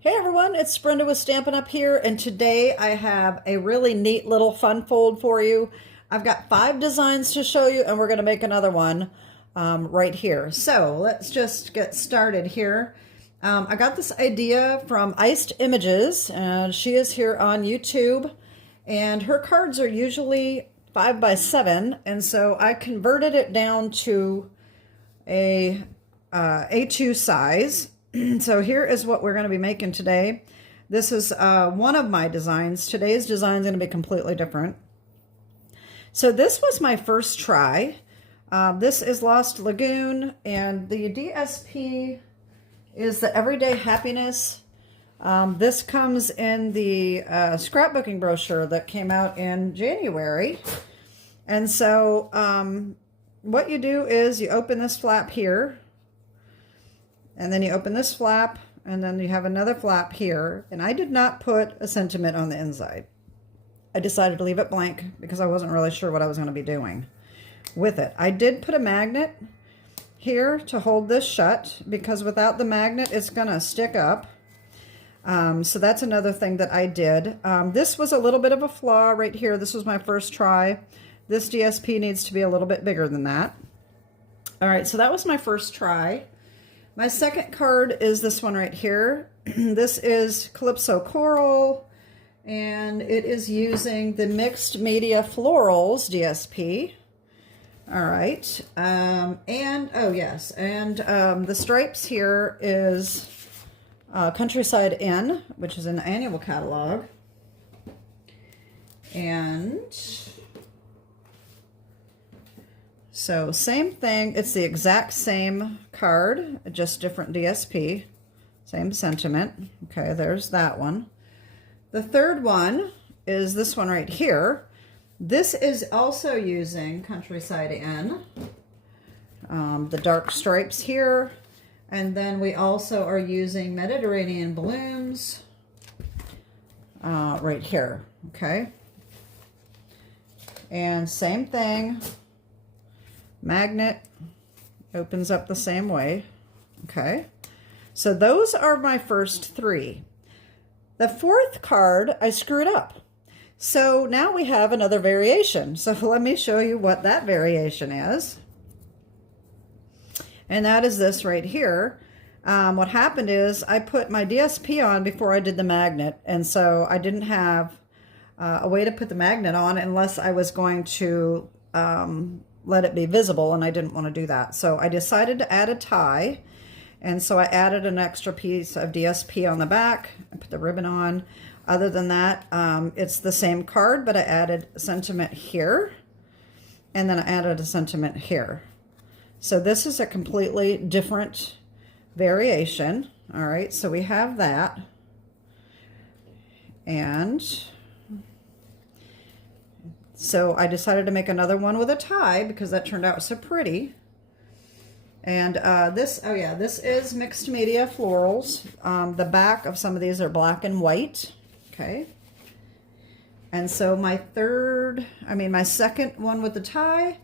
Hey everyone, it's Brenda with Stampin' Up here, and today I have a really neat little fun fold for you. I've got 5 designs to show you, and we're going to make another one right here. So let's just get started here. I got this idea from Iced Images, and she is here on YouTube, and her cards are usually 5 by 7, and so I converted it down to a A2 size. So here is what we're going to be making today. This is one of my designs. Today's design is going to be completely different. So this was my first try. This is Lost Lagoon, and the DSP is the Everyday Happiness. This comes in the scrapbooking brochure that came out in January. And so what you do is you open this flap here, and then you open this flap, and then you have another flap here. And I did not put a sentiment on the inside. I decided to leave it blank because I wasn't really sure what I was going to be doing with it. I did put a magnet here to hold this shut, because without the magnet, it's going to stick up. So that's another thing that I did. This was a little bit of a flaw right here. This was my first try. This DSP needs to be a little bit bigger than that. All right, so that was my first try. My second card is this one right here. This is Calypso Coral, and it is using the Mixed Media Florals DSP. All right, oh yes, and the stripes here is Countryside Inn, which is an annual catalog, and so same thing, it's the exact same card, just different DSP, same sentiment. Okay, there's that one. The third one is this one right here. This is also using Countryside Inn, the dark stripes here, and then we also are using Mediterranean Blooms right here, okay? And same thing. Magnet opens up the same way. Okay, so those are my first 3. The fourth card I screwed up, so now we have another variation. So let me show you what that variation is, and that is this right here. What happened is I put my DSP on before I did the magnet, and so I didn't have a way to put the magnet on unless I was going to let it be visible, and I didn't want to do that. So I decided to add a tie, and so I added an extra piece of DSP on the back. I put the ribbon on. Other than that, it's the same card, but I added a sentiment here, and then I added a sentiment here. So this is a completely different variation. All right, so we have that, and so I decided to make another one with a tie because that turned out so pretty. And this is Mixed Media Florals. The back of some of these are black and white. Okay. And so my second one with the tie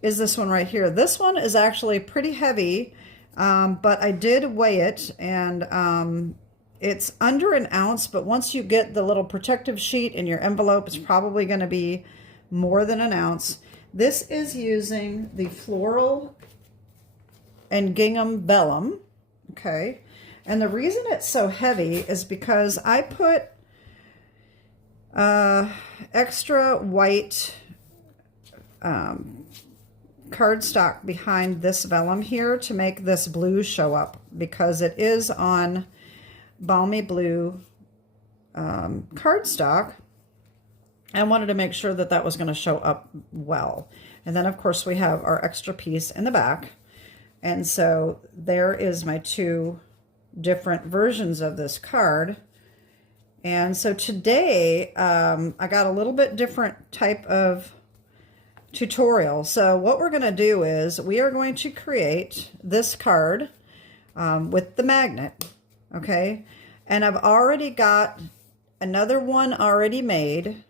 is this one right here. This one is actually pretty heavy, but I did weigh it, and it's under an ounce, but once you get the little protective sheet in your envelope, it's probably going to be more than an ounce. This is using the Floral and Gingham Vellum, okay? And the reason it's so heavy is because I put extra white cardstock behind this vellum here to make this blue show up, because it is on balmy blue cardstock. I wanted to make sure that that was going to show up well. And then, of course, we have our extra piece in the back. And so there is my 2 different versions of this card. And so today, I got a little bit different type of tutorial. So what we're going to do is we are going to create this card with the magnet, okay? And I've already got another one already made,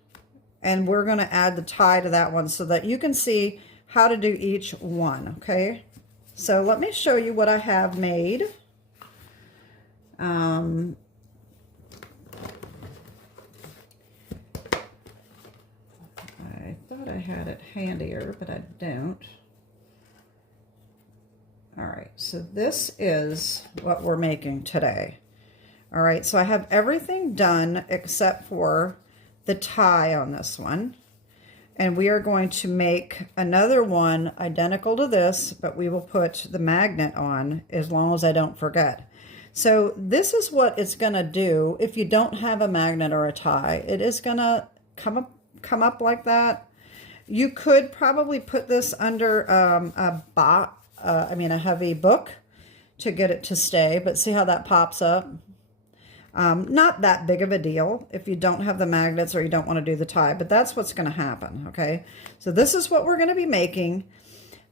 and we're going to add the tie to that one so that you can see how to do each one, okay? So let me show you what I have made. thought I had it handier, but I don't. All right, so this is what we're making today. All right, so I have everything done except for the tie on this one. And we are going to make another one identical to this, but we will put the magnet on as long as I don't forget. So this is what it's gonna do if you don't have a magnet or a tie. It is gonna come up like that. You could probably put this under a heavy book to get it to stay, but see how that pops up? Not that big of a deal if you don't have the magnets or you don't want to do the tie, but that's what's going to happen, okay? So this is what we're going to be making,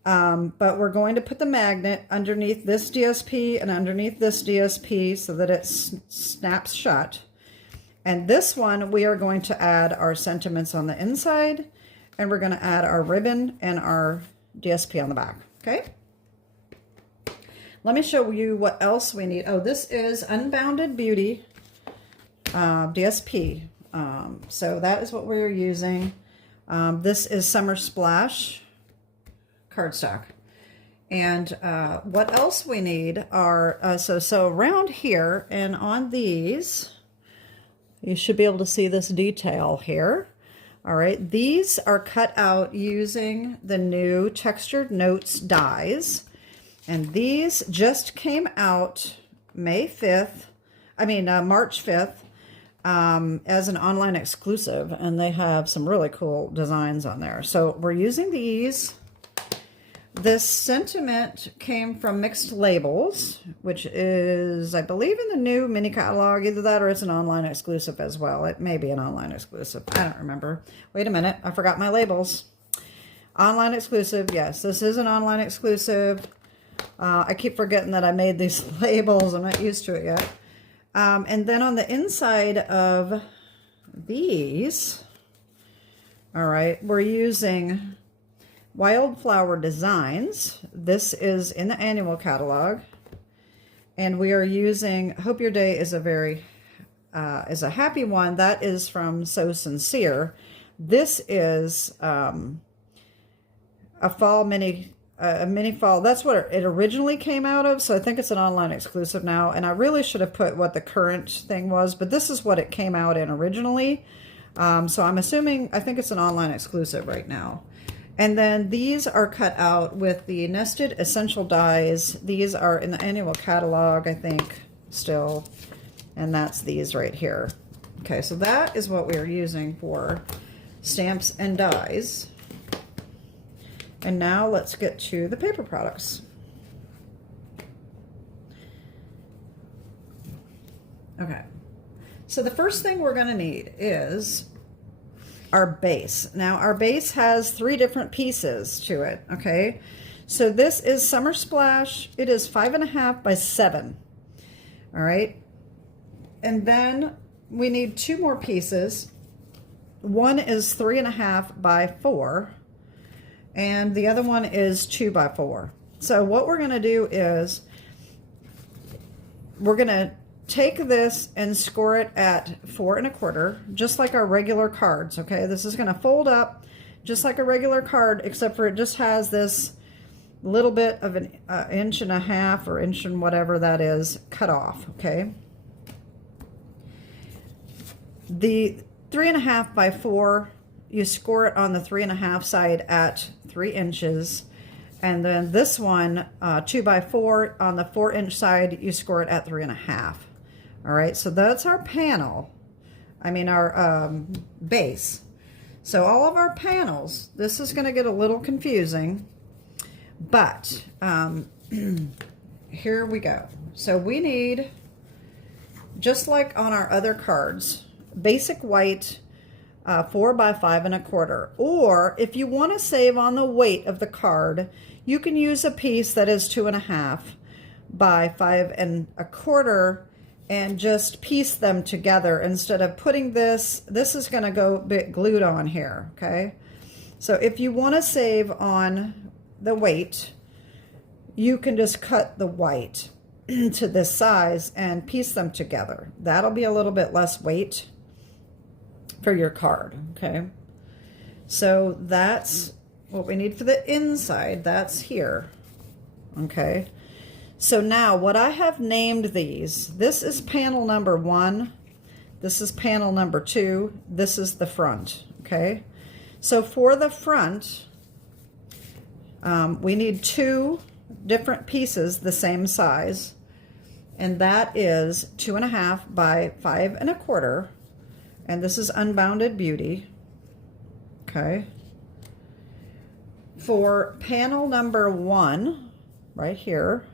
but we're going to put the magnet underneath this DSP and underneath this DSP so that it snaps shut. And this one, we are going to add our sentiments on the inside, and we're going to add our ribbon and our DSP on the back, okay? Let me show you what else we need. Oh, this is Unbounded Beauty DSP. So that is what we're using. This is Summer Splash cardstock. And what else we need are, so around here and on these, you should be able to see this detail here. All right, these are cut out using the new Textured Notes dies. And these just came out March 5th as an online exclusive, and they have some really cool designs on there. So we're using these. This sentiment came from Mixed Labels, which is, I believe, in the new mini catalog. Either that or it's an online exclusive as well. It may be an online exclusive. I don't remember. Wait a minute. I forgot my labels. Online exclusive. Yes, this is an online exclusive. I keep forgetting that I made these labels. I'm not used to it yet. And then on the inside of these, all right, we're using Wildflower Designs. This is in the annual catalog. And we are using Hope Your Day is a Happy One. That is from So Sincere. This is a fall mini fall. That's what it originally came out of, so I think it's an online exclusive now, and I really should have put what the current thing was, but this is what it came out in originally. So I'm assuming, I think it's an online exclusive right now. And then these are cut out with the Nested Essential Dies. These are in the annual catalog, I think, still, and that's these right here. Okay, so that is what we are using for stamps and dies. And now let's get to the paper products. Okay, so the first thing we're going to need is our base. Now our base has 3 different pieces to it, okay? So this is Summer Splash. It is 5.5 by 7, all right? And then we need 2 more pieces. One is 3.5 by 4. And the other one is 2 by 4. So what we're going to do is we're going to take this and score it at 4 1/4, just like our regular cards, okay? This is going to fold up just like a regular card, except for it just has this little bit of an 1.5 inches or inch and whatever that is cut off, okay? The 3.5 by 4, you score it on the 3.5 side at 3 inches. And then this one, 2 by 4, on the 4-inch side, you score it at 3.5. All right, so that's our panel. Our base. So all of our panels, this is going to get a little confusing, but here we go. So we need, just like on our other cards, basic white, 4 by 5 1/4. Or if you want to save on the weight of the card, you can use a piece that is 2.5 by 5 1/4 and just piece them together instead of putting this is going to go a bit glued on here, okay? So if you want to save on the weight, you can just cut the white to this size and piece them together. That'll be a little bit less weight for your card, okay? So that's what we need for the inside. That's here. Okay. So now what I have named these, this is panel number 1. This is panel number 2. This is the front. Okay. So for the front, we need 2 different pieces the same size. And that is 2.5 by 5 1/4. And this is Unbounded Beauty. Okay. For panel number 1, right here,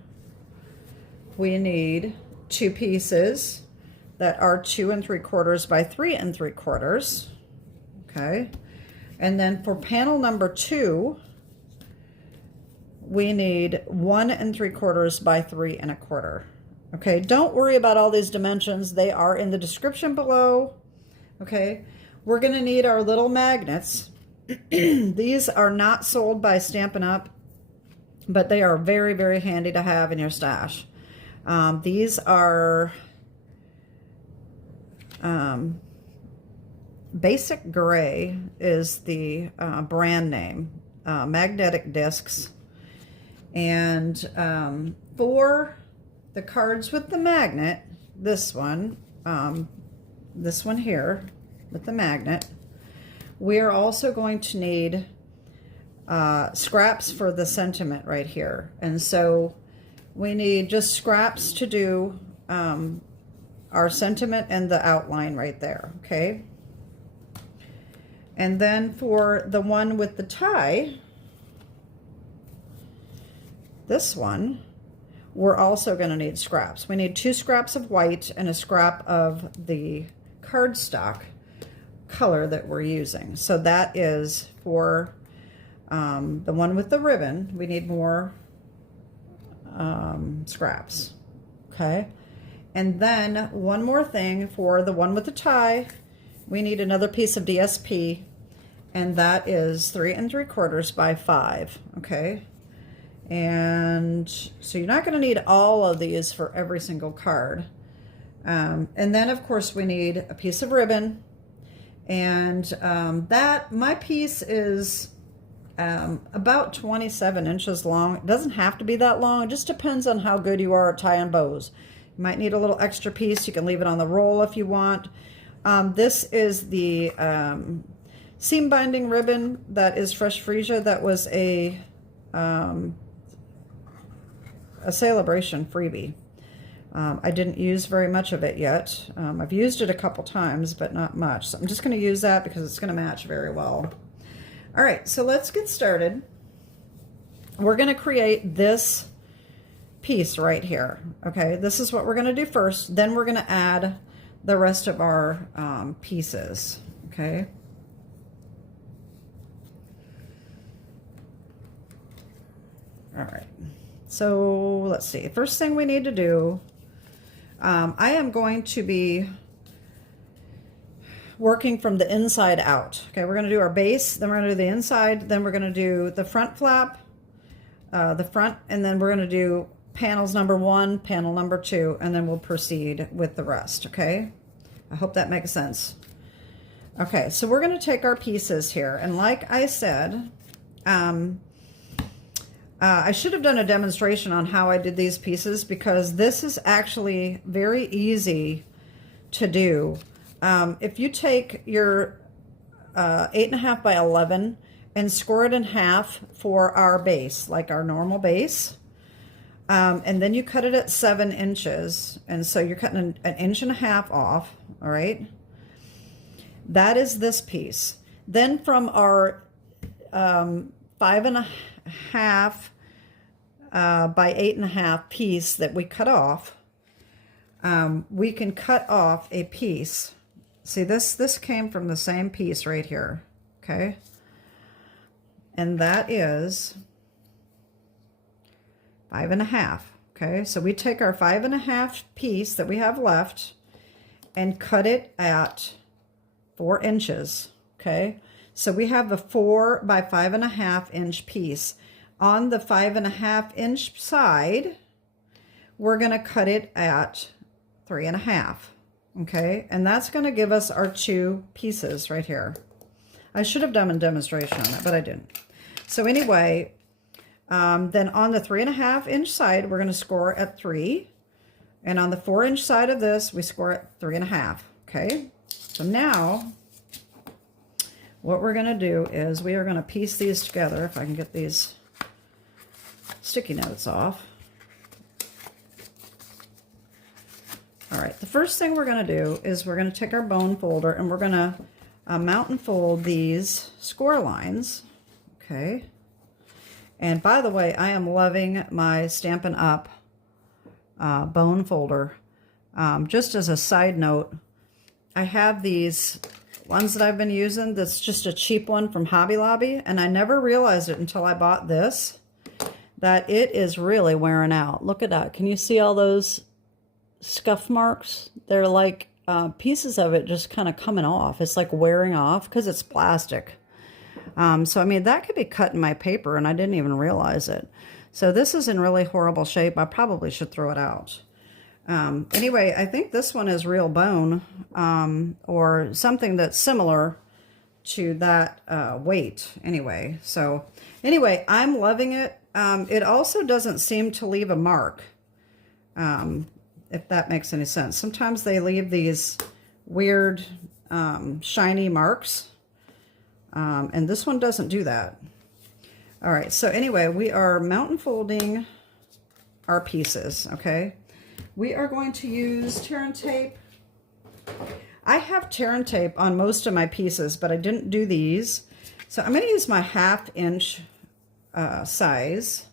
we need 2 pieces that are 2 3/4 by 3 3/4. Okay. And then for panel number 2, we need 1 3/4 by 3 1/4. Okay, don't worry about all these dimensions. They are in the description below. Okay, we're going to need our little magnets. These are not sold by Stampin' Up, but they are very, very handy to have in your stash. These are Basic Gray is the brand name, magnetic discs. And for the cards with the magnet, this one here with the magnet, we're also going to need scraps for the sentiment right here. And so we need just scraps to do our sentiment and the outline right there, okay? And then for the one with the tie, this one, we're also going to need scraps. We need 2 scraps of white and a scrap of the cardstock color that we're using. So that is for the one with the ribbon. We need more scraps. Okay. And then one more thing for the one with the tie, we need another piece of DSP, and that is 3 3/4 by 5. Okay. And so you're not going to need all of these for every single card. And then, of course, we need a piece of ribbon. And that, my piece is about 27 inches long. It doesn't have to be that long. It just depends on how good you are at tying bows. You might need a little extra piece. You can leave it on the roll if you want. This is the seam binding ribbon that is Fresh Freesia. That was a celebration freebie. I didn't use very much of it yet. I've used it a couple times, but not much. So I'm just going to use that because it's going to match very well. All right, so let's get started. We're going to create this piece right here. Okay, this is what we're going to do first. Then we're going to add the rest of our pieces. Okay. All right. So let's see. First thing we need to do, I am going to be working from the inside out. Okay, we're going to do our base, then we're going to do the inside, then we're going to do the front flap, the front, and then we're going to do panels number 1, panel number 2, and then we'll proceed with the rest. Okay, I hope that makes sense. Okay, so we're going to take our pieces here, and like I said, I should have done a demonstration on how I did these pieces because this is actually very easy to do. If you take your 8.5 by 11 and score it in half for our base, like our normal base, and then you cut it at 7 inches, and so you're cutting an 1.5 inches off, all right? That is this piece. Then from our 5.5 by 8.5 piece that we cut off, we can cut off a piece. See, this came from the same piece right here, okay? And that is 5.5, okay? So we take our 5.5 piece that we have left and cut it at 4 inches, okay? So we have a 4 by 5.5 inch piece. On the 5.5 inch side, we're going to cut it at 3.5, okay? And that's going to give us our 2 pieces right here. I should have done a demonstration on it, but I didn't. So anyway, then on the 3.5 inch side, we're going to score at 3. And on the 4 inch side of this, we score at 3.5. Okay. So now what we're going to do is we are going to piece these together. If I can get these sticky notes off. All right, the first thing we're going to do is we're going to take our bone folder and we're going to mount and fold these score lines. Okay. And by the way, I am loving my Stampin' Up bone folder. Just as a side note, I have these ones that I've been using. That's just a cheap one from Hobby Lobby, and I never realized it until I bought this, that it is really wearing out. Look at that. Can you see all those scuff marks? They're like pieces of it just kind of coming off. It's like wearing off because it's plastic. So I mean, that could be cut in my paper and I didn't even realize it. So this is in really horrible shape. I probably should throw it out. Anyway, I think this one is real bone, or something that's similar to that weight anyway. So anyway, I'm loving it. It also doesn't seem to leave a mark, if that makes any sense. Sometimes they leave these weird shiny marks, and this one doesn't do that. All right, so anyway, we are mount and folding our pieces, okay? We are going to use tear and tape. I have tear and tape on most of my pieces, but I didn't do these. So I'm going to use my 1/2 inch size,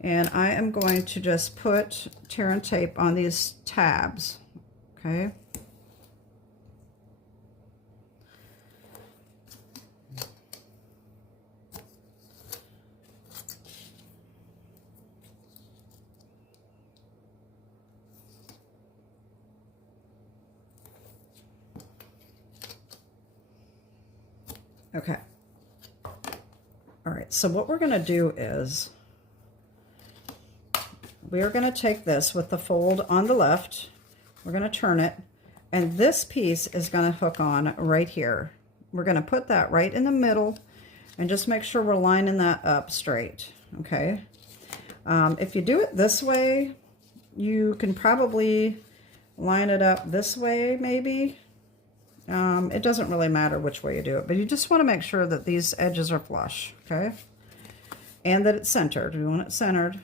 and I am going to just put tear and tape on these tabs, okay? Okay. All right, so what we're going to do is we are going to take this with the fold on the left. We're going to turn it, and this piece is going to hook on right here. We're going to put that right in the middle and just make sure we're lining that up straight, okay? If you do it this way, you can probably line it up this way maybe. It doesn't really matter which way you do it, but you just want to make sure that these edges are flush, okay? And that it's centered. We want it centered.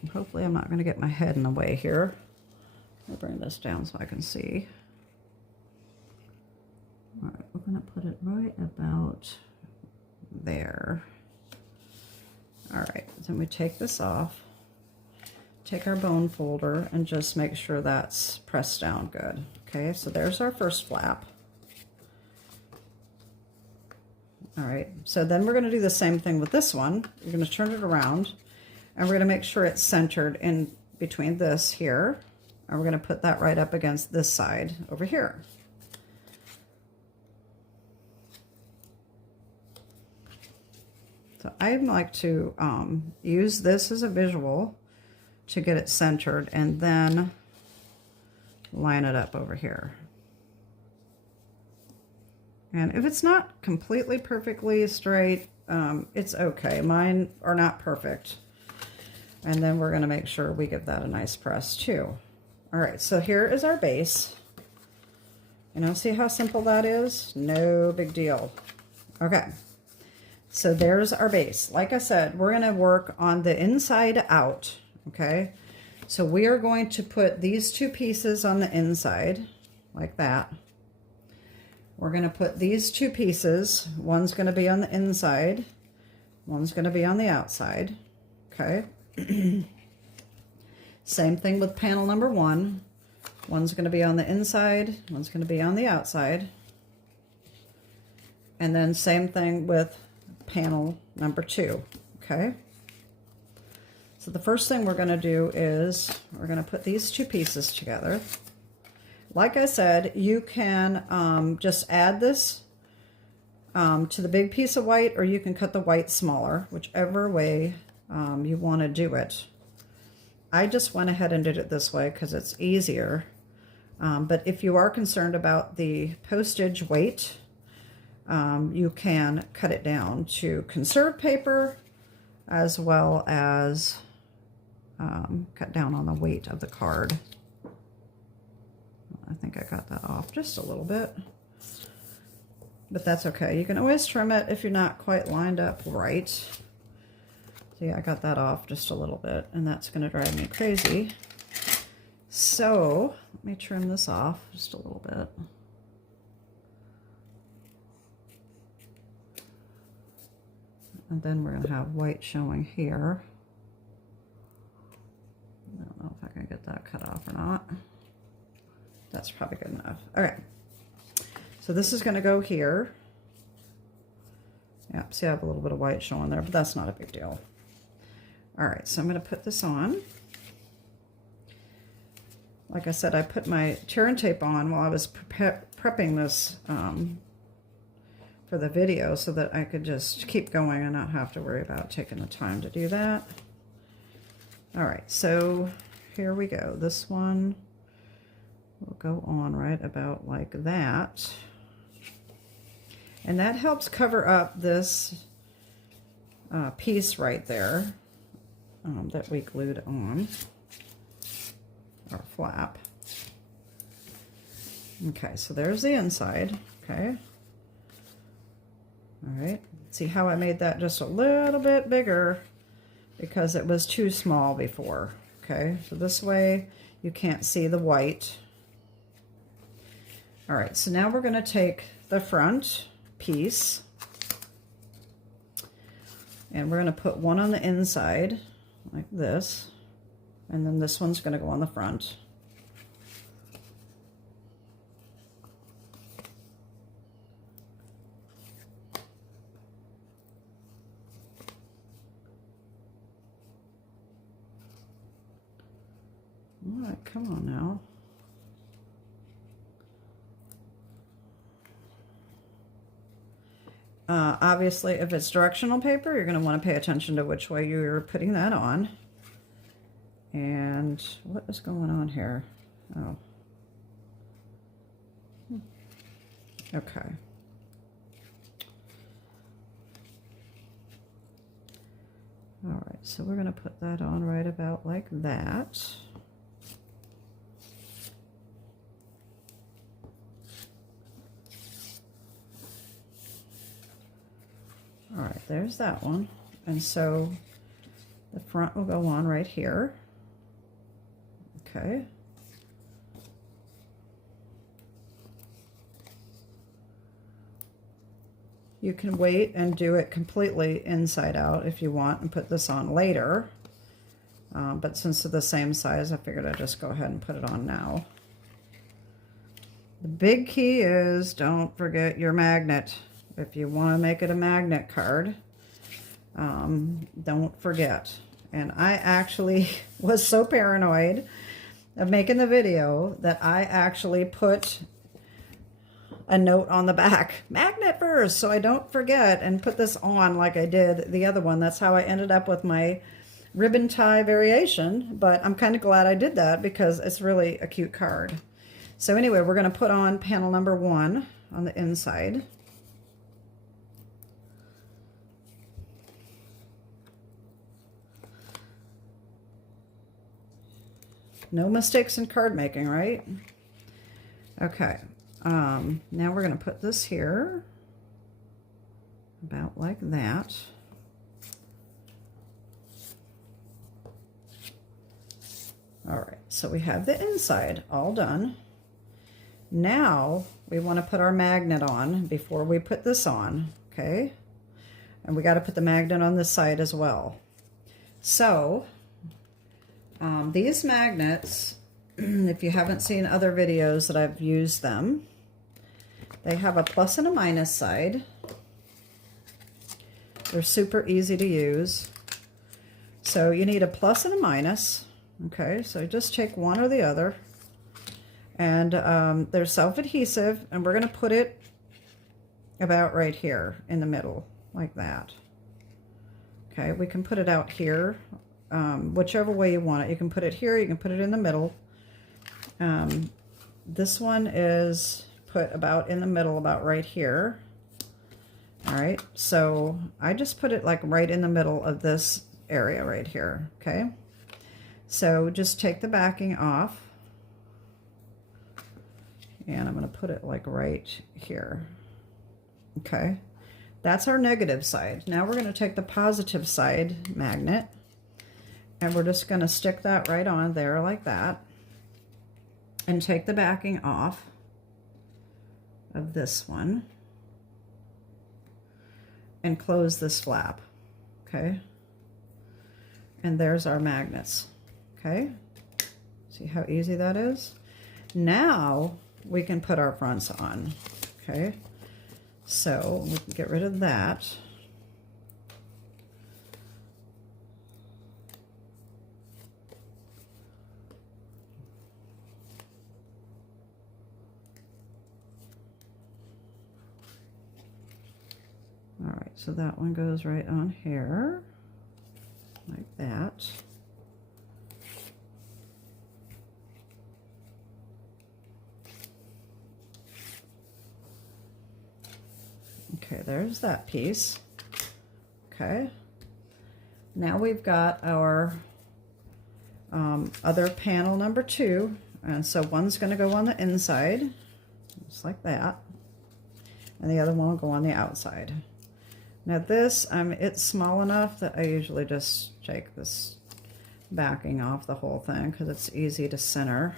And hopefully I'm not going to get my head in the way here. I'll bring this down so I can see. All right, we're going to put it right about there. All right, then we take this off. Take our bone folder and just make sure that's pressed down good. Okay, so there's our first flap. All right, so then we're going to do the same thing with this one. We're going to turn it around, and we're going to make sure it's centered in between this here, and we're going to put that right up against this side over here. So I like to use this as a visual to get it centered, and then line it up over here. And if it's not completely perfectly straight, it's okay. Mine are not perfect. And then we're going to make sure we give that a nice press too. All right, so here is our base. You know, see how simple that is? No big deal. Okay, so there's our base. Like I said, we're going to work on the inside out. Okay, so we are going to put these two pieces on the inside like that. We're going to put these two pieces, one's going to be on the inside, one's going to be on the outside. Okay. Same thing with panel number 1. One's going to be on the inside, one's going to be on the outside. And then same thing with panel number 2. Okay. So the first thing we're going to do is we're going to put these two pieces together. Like I said, you can just add this to the big piece of white, or you can cut the white smaller, whichever way you want to do it. I just went ahead and did it this way because it's easier. But if you are concerned about the postage weight, you can cut it down to conserved paper, as well as cut down on the weight of the card. I think I got that off just a little bit, but that's okay. You can always trim it if you're not quite lined up right. See, I got that off just a little bit, and that's going to drive me crazy. So let me trim this off just a little bit. And then we're going to have white showing here. I don't know if I can get that cut off or not. That's probably good enough. Okay. So this is going to go here. Yeah, see I have a little bit of white showing there, but that's not a big deal. All right, so I'm going to put this on. Like I said, I put my tear and tape on while I was prepping this for the video so that I could just keep going and not have to worry about taking the time to do that. All right, so here we go. This one will go on right about like that. And that helps cover up this piece right there that we glued on, our flap. Okay, so there's the inside, okay. All right, see how I made that just a little bit bigger because it was too small before, okay. So this way you can't see the white. All right, so now we're gonna take the front piece and we're gonna put one on the inside like this, and then this one's gonna go on the front. All right, come on now. Obviously, if it's directional paper, you're going to want to pay attention to which way you're putting that on. And what is going on here? Oh. Okay. All right, so we're going to put that on right about like that. All right, there's that one. And so the front will go on right here. Okay. You can wait and do it completely inside out if you want and put this on later. But since they're the same size, I figured I'd just go ahead and put it on now. The big key is don't forget your magnet. If you want to make it a magnet card, don't forget. And I actually was so paranoid of making the video that I actually put a note on the back, magnet first, so I don't forget, and put this on like I did the other one. That's how I ended up with my ribbon tie variation, but I'm kind of glad I did that because it's really a cute card. So anyway, we're going to put on panel number 1 on the inside. No mistakes in card making, right? Okay. Now we're going to put this here about like that. All right, so we have the inside all done. Now we want to put our magnet on before we put this on, okay? And we got to put the magnet on this side as well. So these magnets, if you haven't seen other videos that I've used them, they have a plus and a minus side. They're super easy to use. So you need a plus and a minus. Okay, so just take one or the other. And they're self-adhesive, and we're going to put it about right here in the middle, like that. Okay, we can put it out here, whichever way you want it. You can put it here, you can put it in the middle. This one is put about in the middle, about right here. All right, so I just put it like right in the middle of this area right here, okay? So just take the backing off, and I'm gonna put it like right here, okay? That's our negative side. Now we're gonna take the positive side magnet, and we're just gonna stick that right on there like that, and take the backing off of this one, and close this flap, okay? And there's our magnets, okay? See how easy that is? Now we can put our fronts on, okay? So we can get rid of that. All right, so that one goes right on here, like that. Okay, there's that piece. Okay, now we've got our other panel number 2, and so one's going to go on the inside, just like that, and the other one will go on the outside. Now this, it's small enough that I usually just take this backing off the whole thing because it's easy to center.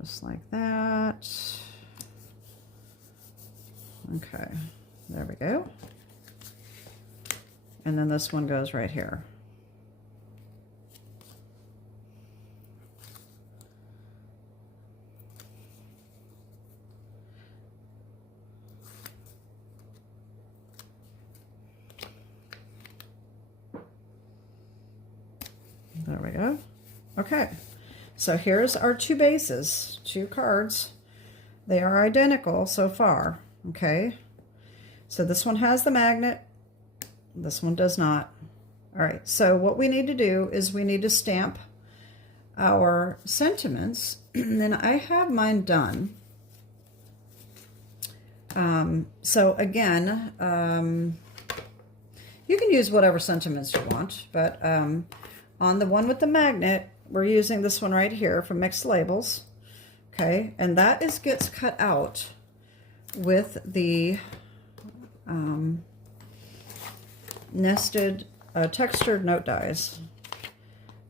Just like that. Okay, there we go. And then this one goes right here. There we go. Okay, so here's our 2 bases, 2 cards. They are identical so far, okay? So this one has the magnet, this one does not. All right, so what we need to do is we need to stamp our sentiments, and I have mine done. So again, you can use whatever sentiments you want, but on the one with the magnet, we're using this one right here from Mixed Labels, okay? And that gets cut out with the nested textured note dies.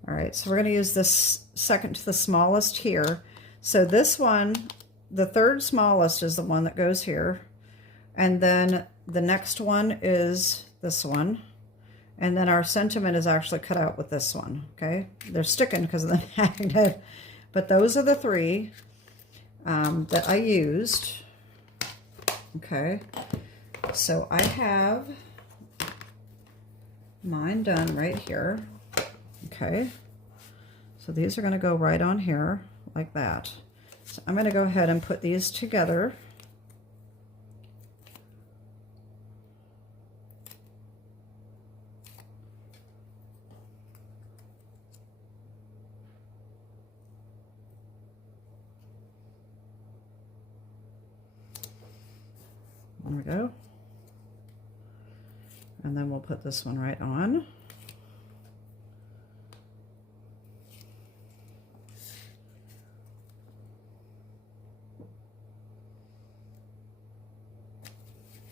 All right, so we're going to use this second to the smallest here. So this one, the third smallest is the one that goes here, and then the next one is this one, and then our sentiment is actually cut out with this one, okay? They're sticking because of the magnet, but those are the 3 that I used, okay? So I have mine done right here, okay? So these are going to go right on here like that. So I'm going to go ahead and put these together. There we go. And then we'll put this one right on.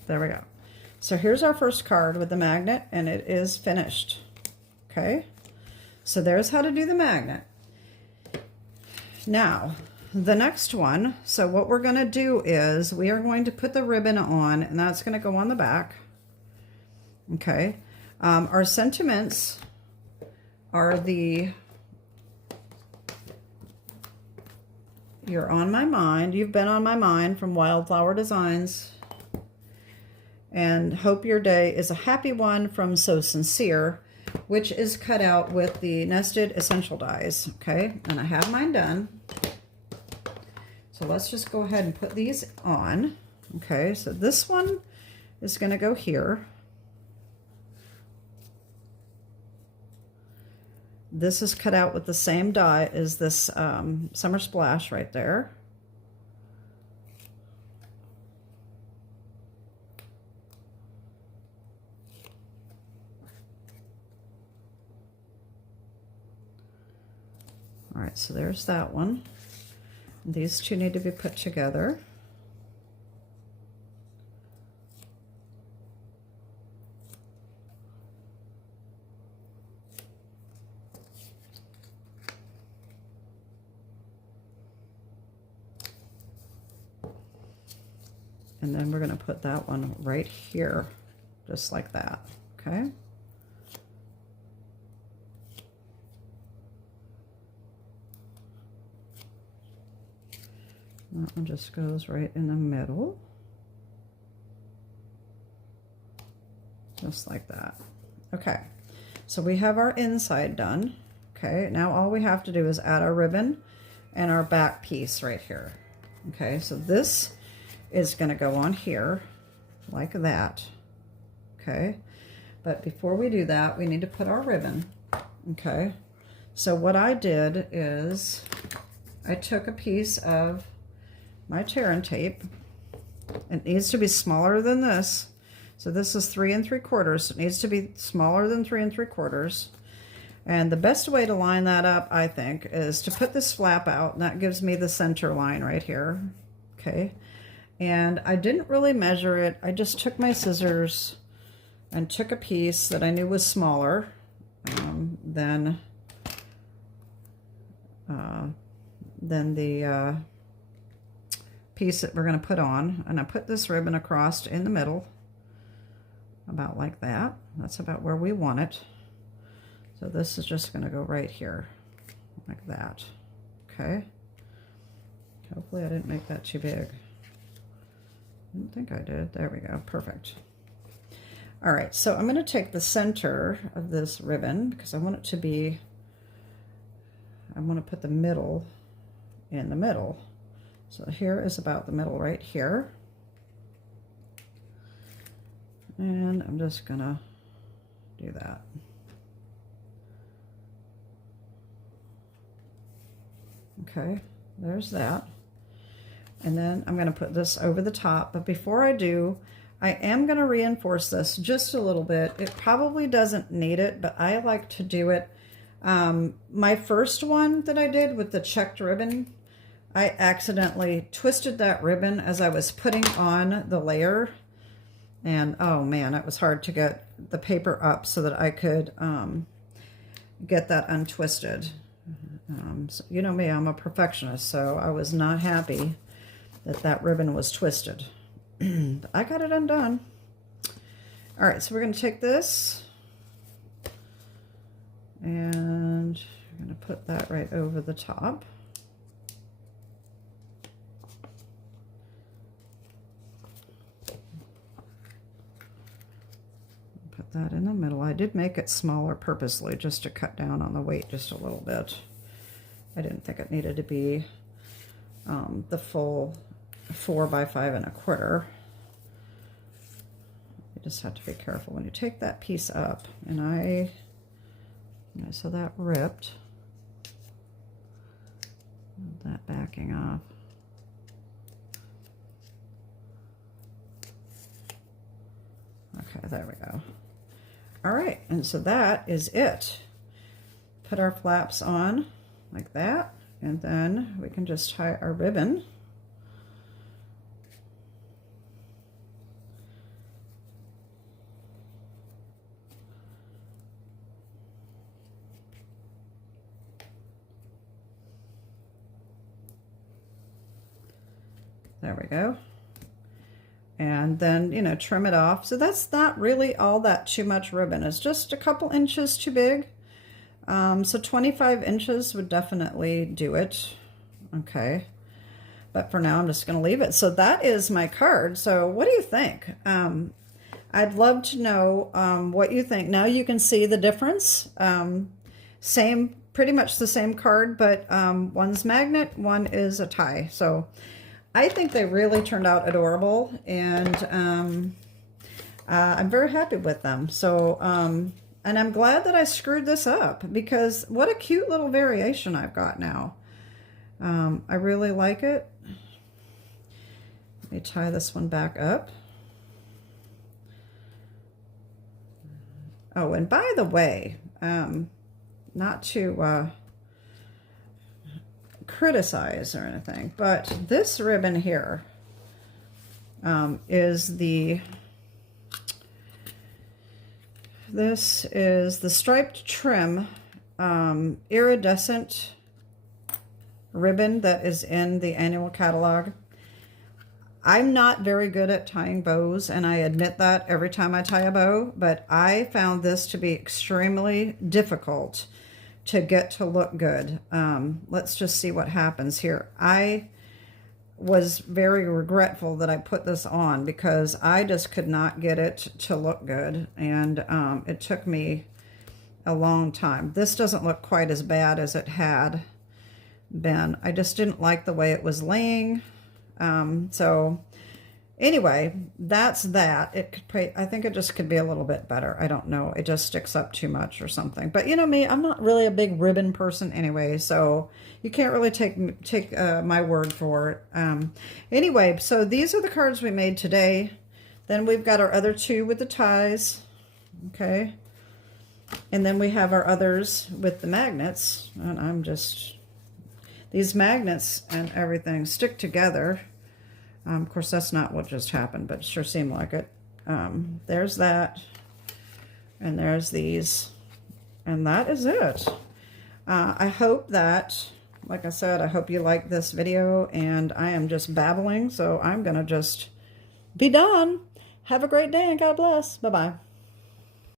There we go. So here's our first card with the magnet, and it is finished. Okay, so there's how to do the magnet. Now, the next one, so what we're going to do is we are going to put the ribbon on, and that's going to go on the back. Okay, our sentiments are the You're on My Mind, You've Been on My Mind from Wildflower Designs, and Hope Your Day is a Happy One from So Sincere, which is cut out with the nested essential dies. Okay, and I have mine done. So let's just go ahead and put these on. Okay, so this one is going to go here. This is cut out with the same die as this Summer Splash right there. All right, so there's that one. These two need to be put together. And then we're going to put that one right here, just like that, okay? That one just goes right in the middle, just like that. Okay, so we have our inside done. Okay, now all we have to do is add our ribbon and our back piece right here. Okay, so this is going to go on here like that. Okay, but before we do that, we need to put our ribbon. Okay, so what I did is I took a piece of my tear and tape. It needs to be smaller than this. So this is 3 3/4. It needs to be smaller than 3 3/4. And the best way to line that up, I think, is to put this flap out, and that gives me the center line right here. Okay. And I didn't really measure it. I just took my scissors and took a piece that I knew was smaller than the piece that we're going to put on. And I put this ribbon across in the middle, about like that. That's about where we want it. So this is just going to go right here, like that. Okay. Hopefully I didn't make that too big. I don't think I did. There we go. Perfect. All right, so I'm going to take the center of this ribbon because I want it to be, I want to put the middle in the middle. So here is about the middle right here. And I'm just going to do that. Okay, there's that. And then I'm going to put this over the top. But before I do, I am going to reinforce this just a little bit. It probably doesn't need it, but I like to do it. My first one that I did with the checked ribbon, I accidentally twisted that ribbon as I was putting on the layer. And oh man, it was hard to get the paper up so that I could get that untwisted. So, you know me, I'm a perfectionist, so I was not happy that that ribbon was twisted. But I got it undone. All right, so we're going to take this and we're going to put that right over the top. Put that in the middle. I did make it smaller purposely just to cut down on the weight just a little bit. I didn't think it needed to be the full 4 by 5 1/4. You just have to be careful when you take that piece up. And so that ripped. That backing off. Okay, there we go. All right, and so that is it. Put our flaps on like that, and then we can just tie our ribbon. There we go. And then, you know, trim it off. So that's not really all that too much ribbon. It's just a couple inches too big. So 25 inches would definitely do it. Okay. But for now, I'm just going to leave it. So that is my card. So what do you think? I'd love to know what you think. Now you can see the difference. Pretty much the same card, but one's magnet, one is a tie. So I think they really turned out adorable, and I'm very happy with them. So And I'm glad that I screwed this up because what a cute little variation I've got now. I really like it. Let me tie this one back up. Oh, and by the way, not to criticize or anything, but this ribbon here is the striped trim iridescent ribbon that is in the annual catalog. I'm not very good at tying bows, and I admit that every time I tie a bow, but I found this to be extremely difficult to get to look good. Let's just see what happens here. I was very regretful that I put this on because I just could not get it to look good, and it took me a long time. This doesn't look quite as bad as it had been. I just didn't like the way it was laying. So anyway, that's that. It could I think it just could be a little bit better. I don't know. It just sticks up too much or something. But you know me, I'm not really a big ribbon person anyway, so you can't really take my word for it. Anyway, so these are the cards we made today. Then we've got our other two with the ties. Okay. And then we have our others with the magnets. And these magnets and everything stick together. Of course, that's not what just happened, but it sure seemed like it. There's that, and there's these, and that is it. I hope that, like I said, I hope you like this video, and I am just babbling, so I'm going to just be done. Have a great day, and God bless. Bye-bye.